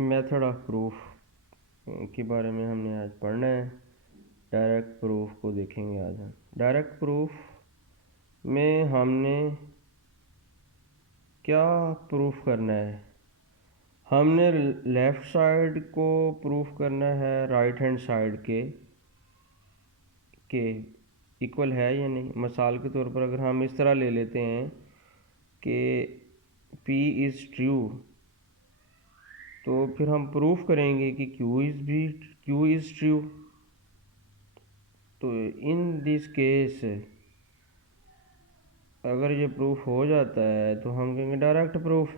Method of proof के बारे में हमने आज पढ़ना है। डायरेक्ट प्रूफ को देखेंगे आज हम। डायरेक्ट प्रूफ में हमने क्या प्रूफ करना है? हमने लेफ़्ट साइड को प्रूफ करना है राइट हैंड साइड के इक्वल है या नहीं। मिसाल के तौर पर अगर हम इस तरह ले लेते हैं कि P इज़ ट्रू, तो फिर हम प्रूफ करेंगे कि Q इज़ ट्रू। तो इन दिस केस अगर ये प्रूफ हो जाता है तो हम कहेंगे डायरेक्ट प्रूफ।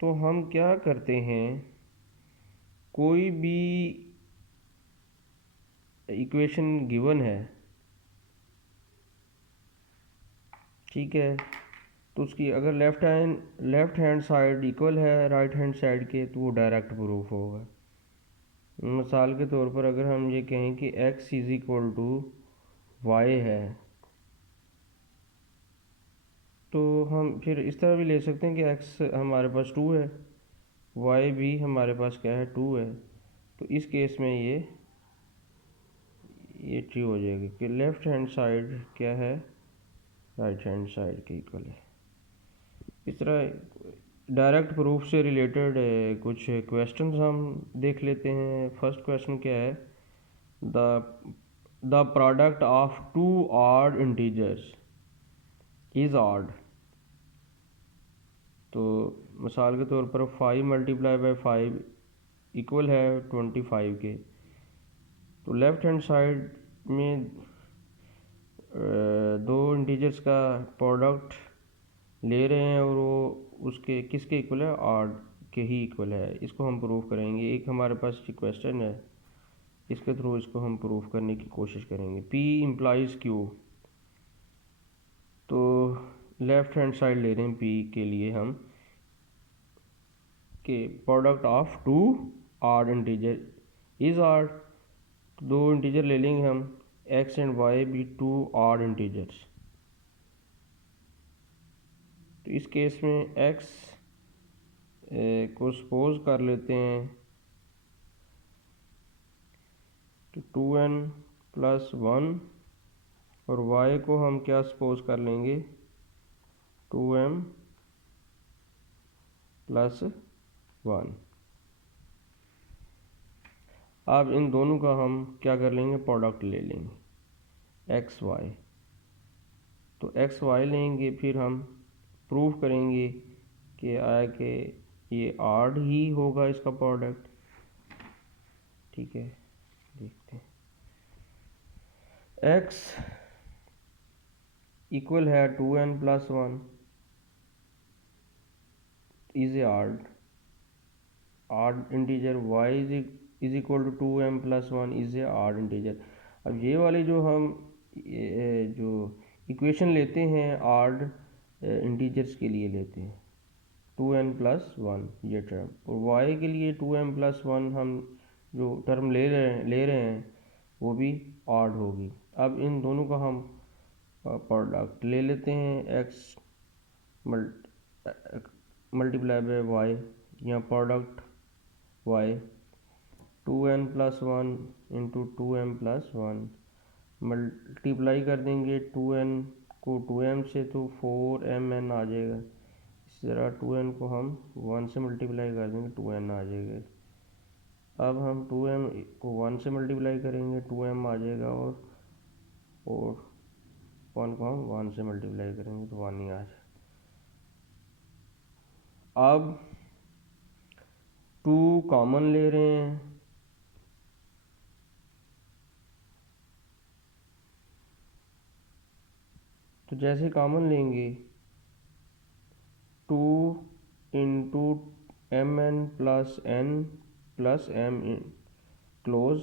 तो हम क्या करते हैं, कोई भी इक्वेशन गिवन है, ठीक है, तो उसकी अगर लेफ़्ट हैंड साइड इक्वल है राइट हैंड साइड के, तो वो डायरेक्ट प्रूफ होगा। मिसाल के तौर पर अगर हम ये कहें कि x is equal to y है, तो हम फिर इस तरह भी ले सकते हैं कि x हमारे पास 2 है, y भी हमारे पास क्या है, 2 है। तो इस केस में ये ट्रू हो जाएगी कि लेफ़्ट हैंड साइड क्या है, राइट हैंड साइड के इक्वल है। इस तरह डायरेक्ट प्रूफ से रिलेटेड कुछ क्वेश्चंस हम देख लेते हैं। फर्स्ट क्वेश्चन क्या है, the product of two odd integers is odd. तो मिसाल के तौर पर 5 मल्टीप्लाई बाई 5 इक्वल है 25 के। तो लेफ़्ट हैंड साइड में दो इंटीजर्स का प्रोडक्ट ले रहे हैं और वो उसके किसके इक्वल है, ऑड के ही इक्वल है। इसको हम प्रूफ करेंगे। एक हमारे पास क्वेश्चन है, इसके थ्रू इसको हम प्रूफ करने की कोशिश करेंगे। P implies Q। तो लेफ़्ट हैंड साइड ले रहे हैं P के लिए हम कि product of two odd integer is odd. दो इंटीजर ले लेंगे हम, x एंड y भी टू ऑड इंटीजर्स। तो इस केस में x को सपोज कर लेते हैं तो 2n प्लस 1, और y को हम क्या सपोज कर लेंगे, 2m प्लस 1। अब इन दोनों का हम क्या कर लेंगे, प्रोडक्ट ले लेंगे एक्स वाई। तो एक्स वाई लेंगे, फिर हम प्रूफ करेंगे कि आया कि ये ऑड ही होगा इसका प्रोडक्ट। ठीक है, देखते हैं। x इक्वल है 2n plus 1 is a odd integer, y is equal to 2m plus 1 is a odd integer. अब ये वाली जो हम जो इक्वेशन लेते हैं ऑड इंटीजर्स के लिए लेते हैं 2n प्लस 1 ये टर्म, और y के लिए 2m प्लस 1 हम जो टर्म ले रहे हैं वो भी ऑड होगी। अब इन दोनों का हम प्रोडक्ट ले लेते हैं, x मल्टीप्लाई बाय वाई, या product y 2n plus 1 into 2m plus 1 multiply कर देंगे 2n को 2m से, तो 4mn आ जाएगा। इस तरह 2n को हम 1 से मल्टीप्लाई कर देंगे, 2n आ जाएगा। अब हम 2m को 1 से मल्टीप्लाई करेंगे, 2m आ जाएगा, और 1 को हम 1 से मल्टीप्लाई करेंगे तो 1 ही आ जाएगा। अब 2 कॉमन ले रहे हैं, तो जैसे कॉमन लेंगे 2 into mn plus n plus m close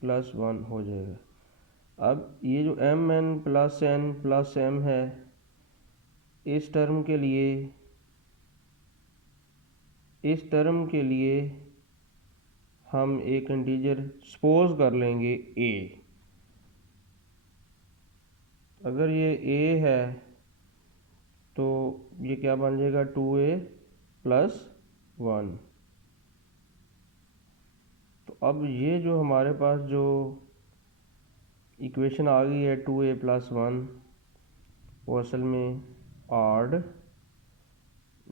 plus 1 हो जाएगा। अब ये जो mn plus n plus m है, इस टर्म के लिए हम एक इंटीजर सपोज कर लेंगे a। अगर ये a है तो ये क्या बन जाएगा, 2a प्लस 1। तो अब ये जो हमारे पास जो इक्वेशन आ गई है 2a प्लस 1, वो असल में आड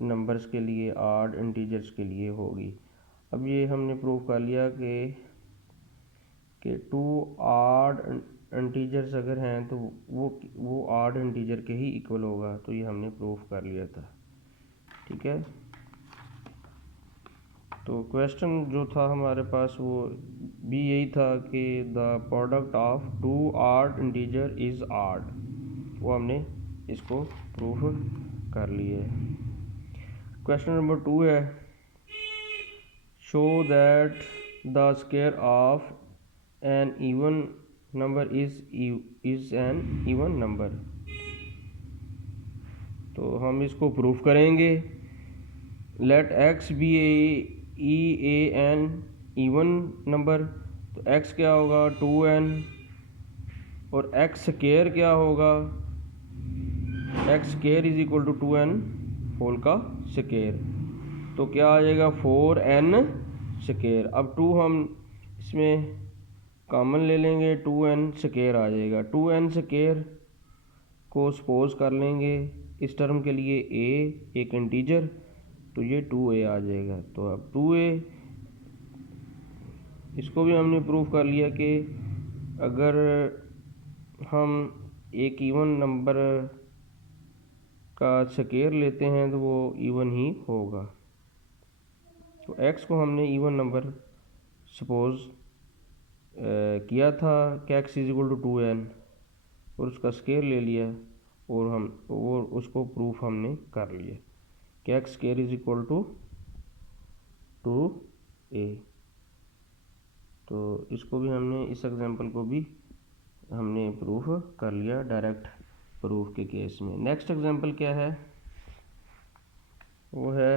नंबर्स के लिए, आड इंटीजर्स के लिए होगी। अब ये हमने प्रूव कर लिया कि 2 आड इंटीजर्स अगर हैं तो वो आड इंटीजर के ही इक्वल होगा। तो ये हमने प्रूव कर लिया था, ठीक है। तो क्वेश्चन जो था हमारे पास वो भी यही था कि the product of 2 odd integer is odd, वो हमने इसको प्रूफ कर लिए। क्वेश्चन नंबर 2 है, show that the square of an even number is an even number. तो हम इसको प्रूफ करेंगे। Let x be an even even number. तो x क्या होगा 2n, और x स्क्वायर क्या होगा, x square is equal to 2n whole का स्क्वायर। तो क्या आ जाएगा 4n स्क्वायर। अब 2 हम इसमें कॉमन ले लेंगे, 2n स्क्वायर आ जाएगा। 2n स्क्वायर को सपोज कर लेंगे इस टर्म के लिए a एक इंटीजर, तो ये 2a आ जाएगा। तो अब 2a, इसको भी हमने प्रूफ कर लिया कि अगर हम एक इवन नंबर का स्क्वायर लेते हैं तो वो इवन ही होगा। तो x को हमने इवन नंबर सपोज किया था कि x is equal to 2n, और उसका स्क्वायर ले लिया, और उसको प्रूफ हमने कर लिया कि x square is equal to 2a। तो इसको भी हमने, इस एग्जांपल को भी हमने प्रूफ कर लिया डायरेक्ट प्रूफ के केस में। नेक्स्ट एग्जांपल क्या है, वो है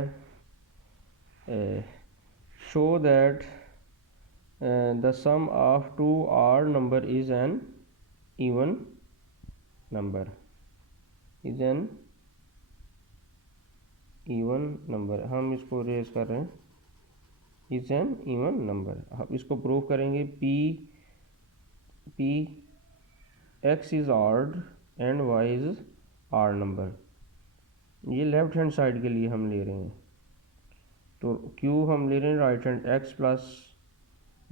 show that the sum of 2 odd number is an even number, is an even number. हम इसको रेज कर रहे हैं, इज एन इवन नंबर। हम इसको प्रूव करेंगे p x is odd and y is odd number. ये लेफ्ट हैंड साइड के लिए हम ले रहे हैं, तो क्यू हम ले रहे हैं right hand, x plus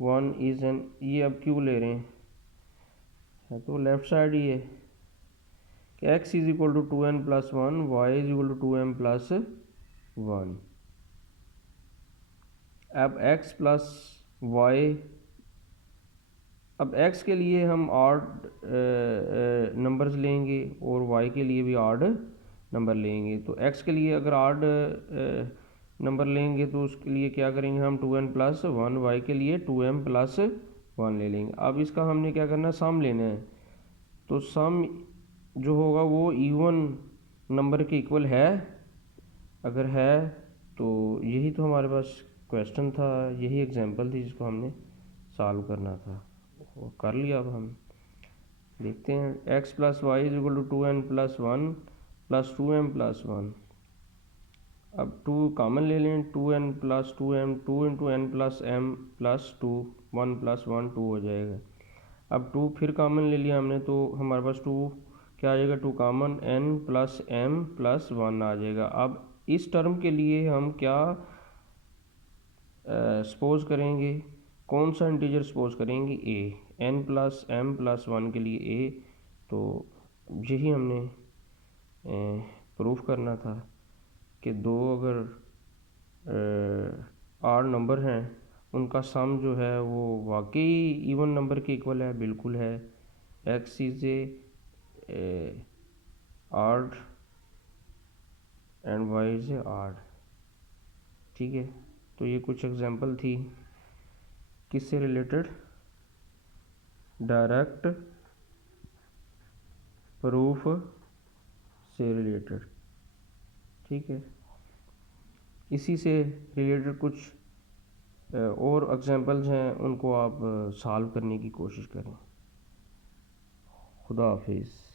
1 is an, ये अब क्यू ले रहे हैं तो लेफ्ट साइड ही है कि x is equal to 2n plus 1, y is equal to 2m plus 1। अब x प्लस वाई, अब x के लिए हम आड नंबर्स लेंगे और y के लिए भी आड नंबर लेंगे। तो x के लिए अगर आड नंबर लेंगे तो उसके लिए क्या करेंगे हम 2n प्लस 1, y के लिए 2m प्लस 1 ले लेंगे। अब इसका हमने क्या करना है, सम लेना है। तो सम जो होगा वो इवन नंबर के इक्वल है, अगर है तो यही तो हमारे पास क्वेश्चन था, यही एग्जांपल थी जिसको हमने सॉल्व करना था, वो कर लिया। अब हम देखते हैं x plus y is equal to 2n plus 1 plus 2m plus 1। अब 2 कॉमन ले लें, 2n plus 2m, 2 into n plus m plus 2, 1 plus 1 2 हो जाएगा। अब 2 फिर कॉमन ले लिया हमने, तो हमारे पास 2 क्या आ जाएगा, 2 common n plus m plus 1 आ जाएगा। अब इस टर्म के लिए हम क्या सपोज करेंगे, कौन सा इंटीजर सपोज करेंगे, a, n plus m plus 1 के लिए a। तो यही हमने प्रूफ करना था कि दो अगर आड नंबर हैं उनका सम जो है वो वाकई इवन नंबर के इक्वल है, बिल्कुल है। x is a odd and y is a odd, ठीक है। तो ये कुछ एग्जांपल थी किससे रिलेटेड, डायरेक्ट प्रूफ से रिलेटेड, ठीक है। इसी से रिलेटेड कुछ और एग्जांपल्स हैं, उनको आप सॉल्व करने की कोशिश करें। खुदा हाफिज़।